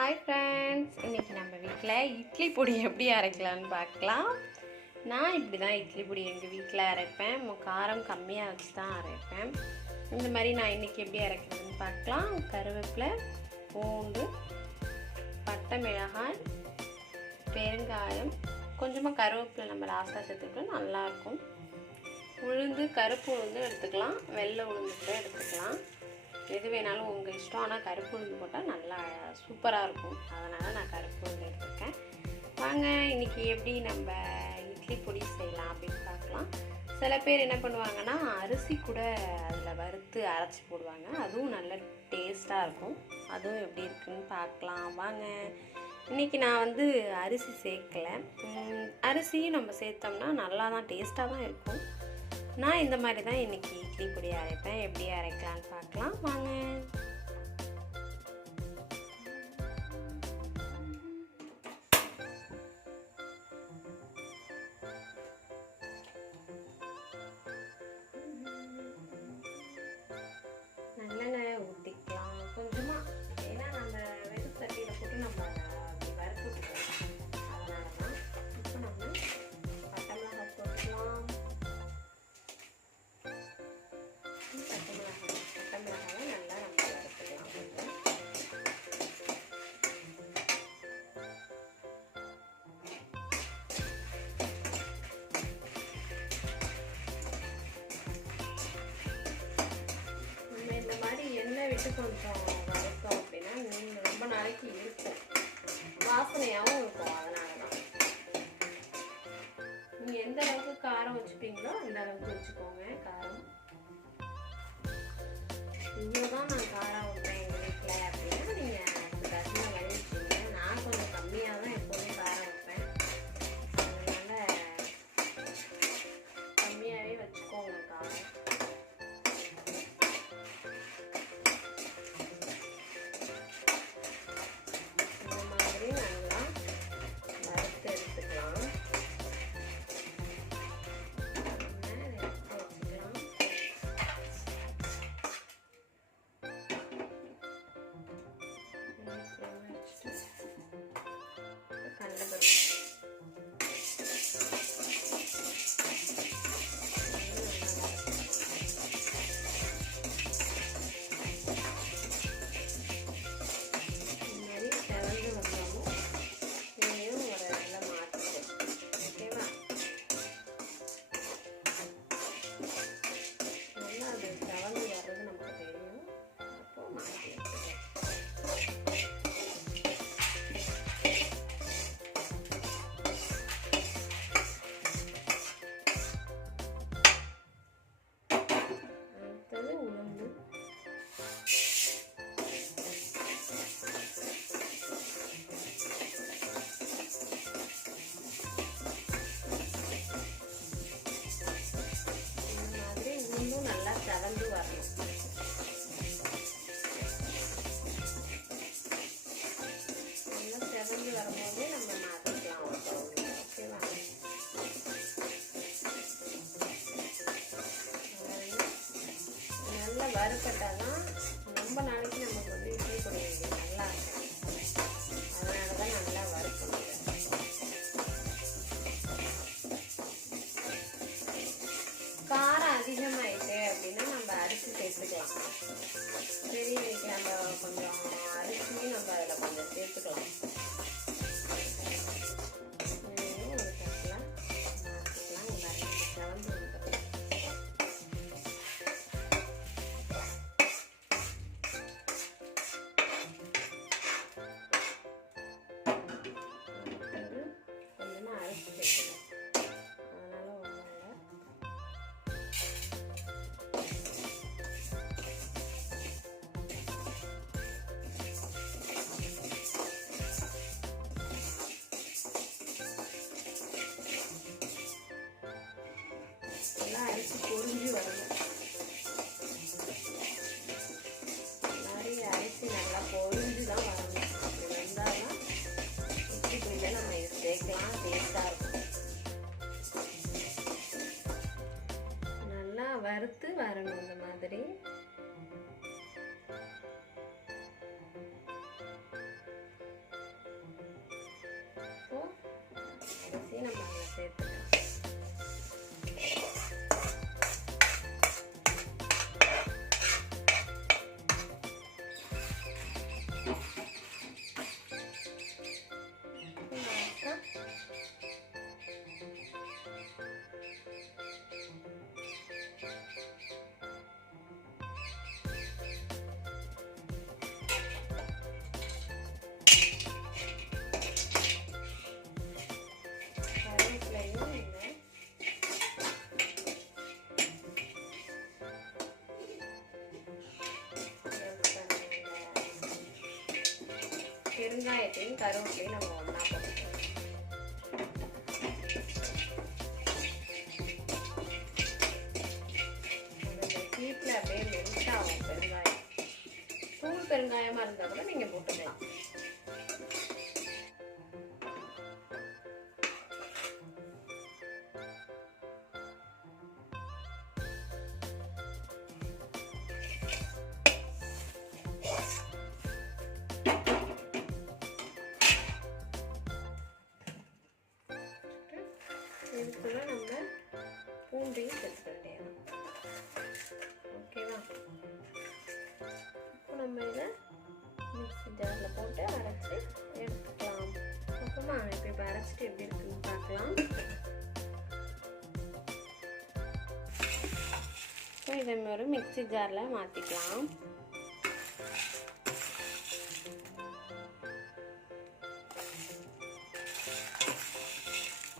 Hi friends, இன்றைக்கி நம்ம வீட்டில் இட்லி பொடி எப்படி அரைக்கலான்னு பார்க்கலாம். நான் இப்படி தான் இட்லி பொடி எங்கள் வீட்டில் அரைப்பேன். காரம் கம்மியாக வச்சு தான் அரைப்பேன். இந்த மாதிரி நான் இன்றைக்கி எப்படி அரைக்கிறதுன்னு பார்க்கலாம். கருவேப்பிலை, பூண்டு, பட்டை மிளகாய், பெருங்காயம், கொஞ்சமாக கருவேப்பிலை நம்ம லாஸ்ட்டாக சேர்த்துக்கிட்டோம் நல்லாயிருக்கும். உளுந்து, கருப்பு உளுந்து எடுத்துக்கலாம், வெள்ளை உளுந்து கூட எடுத்துக்கலாம், எது வேணாலும் உங்கள் இஷ்டம். ஆனால் கருப்பு உளுந்து போட்டால் நல்லா சூப்பராக இருக்கும், அதனால் நான் கருப்பு உளுந்து எடுத்துருக்கேன். வாங்க இன்றைக்கி எப்படி நம்ம இட்லி பொடி செய்யலாம் அப்படின்னு பார்க்கலாம். சில பேர் என்ன பண்ணுவாங்கன்னா அரிசி கூட அதில் வறுத்து அரைச்சி போடுவாங்க, அதுவும் நல்ல டேஸ்ட்டாக இருக்கும். அதுவும் எப்படி இருக்குன்னு பார்க்கலாம் வாங்க. இன்றைக்கி நான் அரிசி சேர்க்கலை. அரிசியும் நம்ம சேர்த்தோம்னா நல்லா தான் டேஸ்ட்டாக தான் இருக்கும். நான் இந்த மாதிரி தான் இன்றைக்கி இட்லி பொடி அரைப்பேன். எப்படி அரைக்கலான்னு பார்க்கலாம் வாங்க. நல்லெண்ணெய் ஊற்றிக்கலாம் கொஞ்சமாக, ஏன்னா நம்ம வெறும் சட்டியில் போட்டு நம்ம அப்படி வறுத்துக்கலாம், அதனால தான். இப்போ நம்ம பட்டை மிளகாய் போட்டுக்கலாம். பட்டை மிளகாயை நல்லா நம்ம வறுத்துக்கலாம். நம்ம இந்த மாதிரி எண்ணெய் விட்டு கொஞ்சம் வறுத்தோம் அப்படின்னா ரொம்ப நாளைக்கு இருக்கும், வாசனையாகவும் இருக்கும். அதனால தான் நீங்கள் எந்த அளவுக்கு காரம் வச்சுப்பீங்களோ அந்த அளவுக்கு வச்சுக்கோங்க. காரம் இவ்வளோதான் நான் காரம் வைப்பேன் எங்கள் வீட்டில் அப்படின்னா நீங்கள் அந்த ரசனை வடிச்சிங்க. நான் கொஞ்சம் கம்மியாக தான் எப்போதுமே காரம் வைப்பேன், அதனால் கம்மியாகவே வச்சுக்கோங்க காரம். இந்த மாதிரி நல்லா வறுத்து எடுத்துக்கலாம். நல்லா செவந்து வரணும். நல்லா செவந்து வரும்போது நம்ம மாற்றிக்கலாம் ஒரு பவுலில். ஓகேவா? நல்லா வறுப்பட்டால் தான் ரொம்ப நாளைக்கு நமக்கு இட்லி பொடி நல்லா இருக்கும். அதனால தான் நல்லா வறுக்கணும். காரம் அதிகமாயிட்டு அப்படின்னா நம்ம அரிசி சேர்த்துக்கலாம். சரி, இன்னைக்கு நம்ம கொஞ்சம் அரிசியும் நம்ம அதில் கொஞ்சம் சேர்த்துக்கலாம். ஒரு தட்டில் மாற்றிக்கலாம். இந்த அரிசி செவந்து கொஞ்சமாக அரிசி சேர்த்துக்கலாம். பெருங்காயத்தையும் கருவேப்பிலையும் நம்ம ஒன்றா போட்டுக்கலாம். ஹீட்டில் அப்படியே மெல்ட் ஆகும் பெருங்காயம். தூள் பெருங்காயமாக இருந்தால் கூட நீங்கள் போட்டுக்கலாம். இதுக்குள்ள நம்ம பூண்டையும் சேர்த்துக்கிட்டே ஓகேவா. இப்போ நம்ம இதை மிக்ஸி ஜாரில் போட்டு அரைச்சி எடுத்துக்கலாம். அப்புறமா இப்போ அரைச்சிட்டு எப்படி இருக்குன்னு பார்க்கலாம். ஸோ இதை ஒரு மிக்ஸி ஜாரில் மாற்றிக்கலாம்.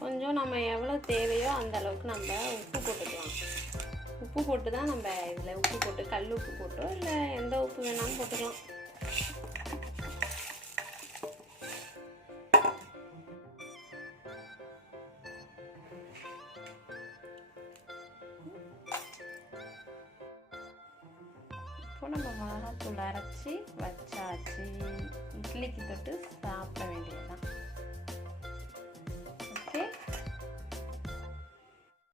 கொஞ்சம் நம்ம எவ்வளோ தேவையோ அந்த அளவுக்கு நம்ம உப்பு போட்டுக்கலாம். உப்பு போட்டு தான் நம்ம இதில் உப்பு போட்டு கல் உப்பு போட்டோ இல்லை எந்த உப்பு வேணாலும் போட்டுக்கலாம். இப்போ நம்ம மிளகாத்தூள் அரைச்சி வச்சாச்சு. இட்லிக்கு தொட்டு